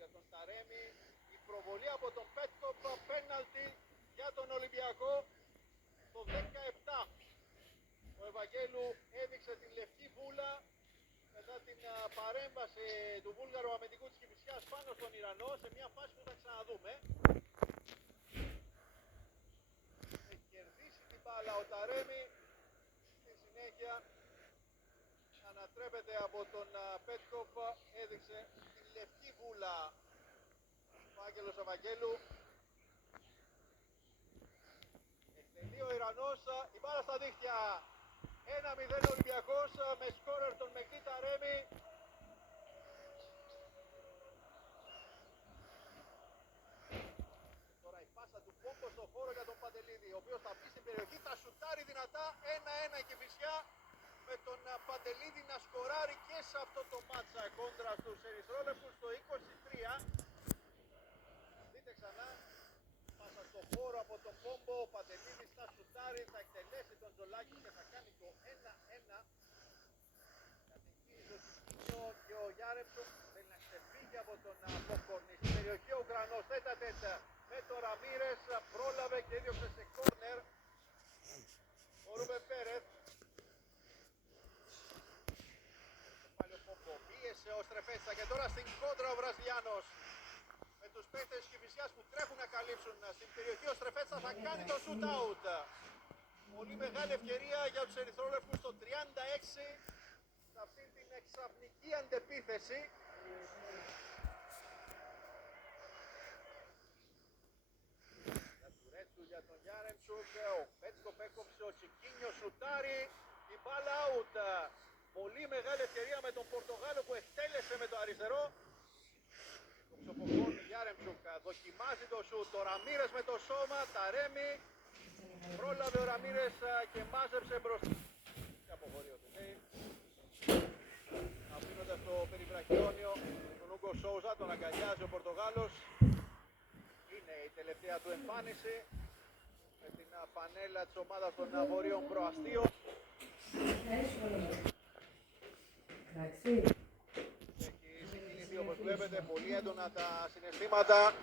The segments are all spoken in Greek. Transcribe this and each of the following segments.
Για τον Ταρέμι, η προβολή από τον Πέτκοπ, πέναλτι για τον Ολυμπιακό το 17. Ο Ευαγγέλου έδειξε την λευκή βούλα μετά την παρέμβαση του Βούλγαρου αμυντικού της Κηφισιάς πάνω στον Ιρανό σε μια φάση που θα ξαναδούμε. Έχει κερδίσει την μπάλα ο Ταρέμι, στη συνέχεια ανατρέπεται από τον Πέτκοπ, έδειξε την λευκή βούλα ο Άγγελος Ευαγγέλου. Εκτελεί ο Ιρανός, η μπάλα στα δίχτυα. 1-0 Ολυμπιακός με σκόρερ τον Μεκτή Ταρέμι. Τώρα η πάσα του Πόμπο στο χώρο για τον Παντελίδη, ο οποίος θα μπει στην περιοχή, θα σουτάρει δυνατά. 1-1 η Κηφισιά με τον Παντελίδη να σκοράρει και σε αυτό το μάτσα κόντρα στους ερυθρόλευκους στο 23. Δείτε ξανά, πάσα στο χώρο από τον Πόμπο, ο Παντελίδης θα σουτάρει, θα εκτελέσει τον Τζολάκη και θα κάνει το 1-1. Κατοικίζει ο Τσικίνιο και ο Γιάρεμτσοκ θέλει να ξεφύγει από τον Ποκόρνη. Στην περιοχή ο Ουκρανός τέτα-τέτα με τον Ραμίρες, πρόλαβε και έδιωξε σε κόρνερ ο Ρούμπεν Πέρεθ. Πάλι ο Πόμπο πίεσε ο Στρεφέτσα και τώρα στην κόντρα ο Βραζιλιάνος με τους παίκτες της Κηφισιάς που τρέχουν να καλύψουν στην περιοχή. Ο Στρεφέτσα θα κάνει το shoot out. Πολύ μεγάλη ευκαιρία για τους ερυθρόλευκους στο 36 σε αυτήν την εξαφνική αντεπίθεση. Για του Ρέτσου, για τον Γιάρεμτσουκ, ο Πέτσκοπ έκοψε, ο Τσικίνιο σουτάρει, η μπάλα out. Πολύ μεγάλη ευκαιρία με τον Πορτογάλο που εκτέλεσε με το αριστερό. Το ξοποκόνει Γιάρεμτσουκ, δοκιμάζει το σουτ, ο Ραμίρες με το σώμα, Ταρέμι. Πρόλαβε ο Ραμίρες και μάζεψε μπροστά. Και αποχωρεί ο Τενέι. Αφήνοντας το περιβραχιόνιο τον Ούγκο Σόουζα, τον αγκαλιάζει ο Πορτογάλος. Είναι η τελευταία του εμφάνιση με την φανέλα της ομάδας των Βορείων Προαστίων. Έχει συγκινηθεί όπως βλέπετε, πολύ έντονα τα συναισθήματα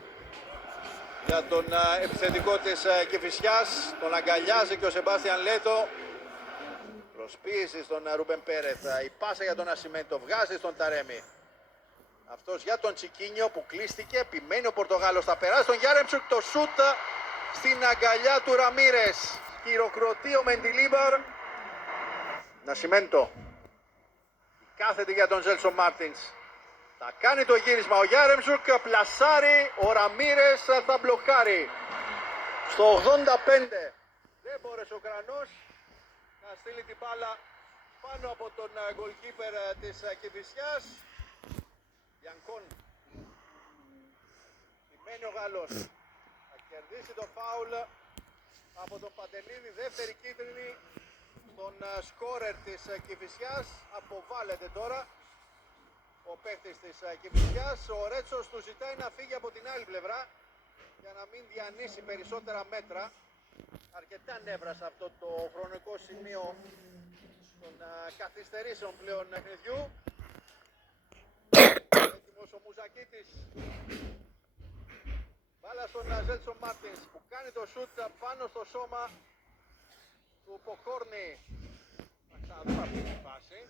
για τον επιθετικό της Κηφισιάς. Τον αγκαλιάζει και ο Σεμπάστιαν Λέτο. Προσποίηση στον Ρούμπεν Πέρεθ. Η πάσα για τον Ασημέντο βγάζει στον Ταρέμι. Αυτός για τον Τσικίνιο που κλείστηκε. Επιμένει ο Πορτογάλος. Θα περάσει τον Γιάρεμτσουκ. Το σούτ στην αγκαλιά του Ραμίρες. Χειροκροτεί ο Μεντιλίμπαρ. Νασιμέντο. Κάθεται για τον Ζέλσο Μάρτινς. Θα κάνει το γύρισμα ο Γιάρεμτσουκ. Πλασάρει. Ο Ραμίρες θα μπλοκάρει. Στο 85. Δεν μπόρεσε ο Κρανός να στείλει την μπάλα πάνω από τον goalkeeper της Κηφισιάς. Γιανκόν. Σημαίνει ο Γάλλος. Θα κερδίσει το φάουλ από τον Παντελίδη. Δεύτερη κίτρινη στον σκόρερ της Κηφισιάς. Αποβάλλεται τώρα ο παίκτης της Κηφισιάς. Ο Ρέτσος του ζητάει να φύγει από την άλλη πλευρά για να μην διανύσει περισσότερα μέτρα. Αρκετά νεύρα σε αυτό το χρονικό σημείο των καθυστερήσεων πλέον παιχνιδιού. Έτοιμος ο Μουζακίτης. Μπάλα στον Ζέλσον Μάρτινς που κάνει το σούτ πάνω στο σώμα του Ποκόρνη. Θα ξαναδούμε αυτή τη φάση.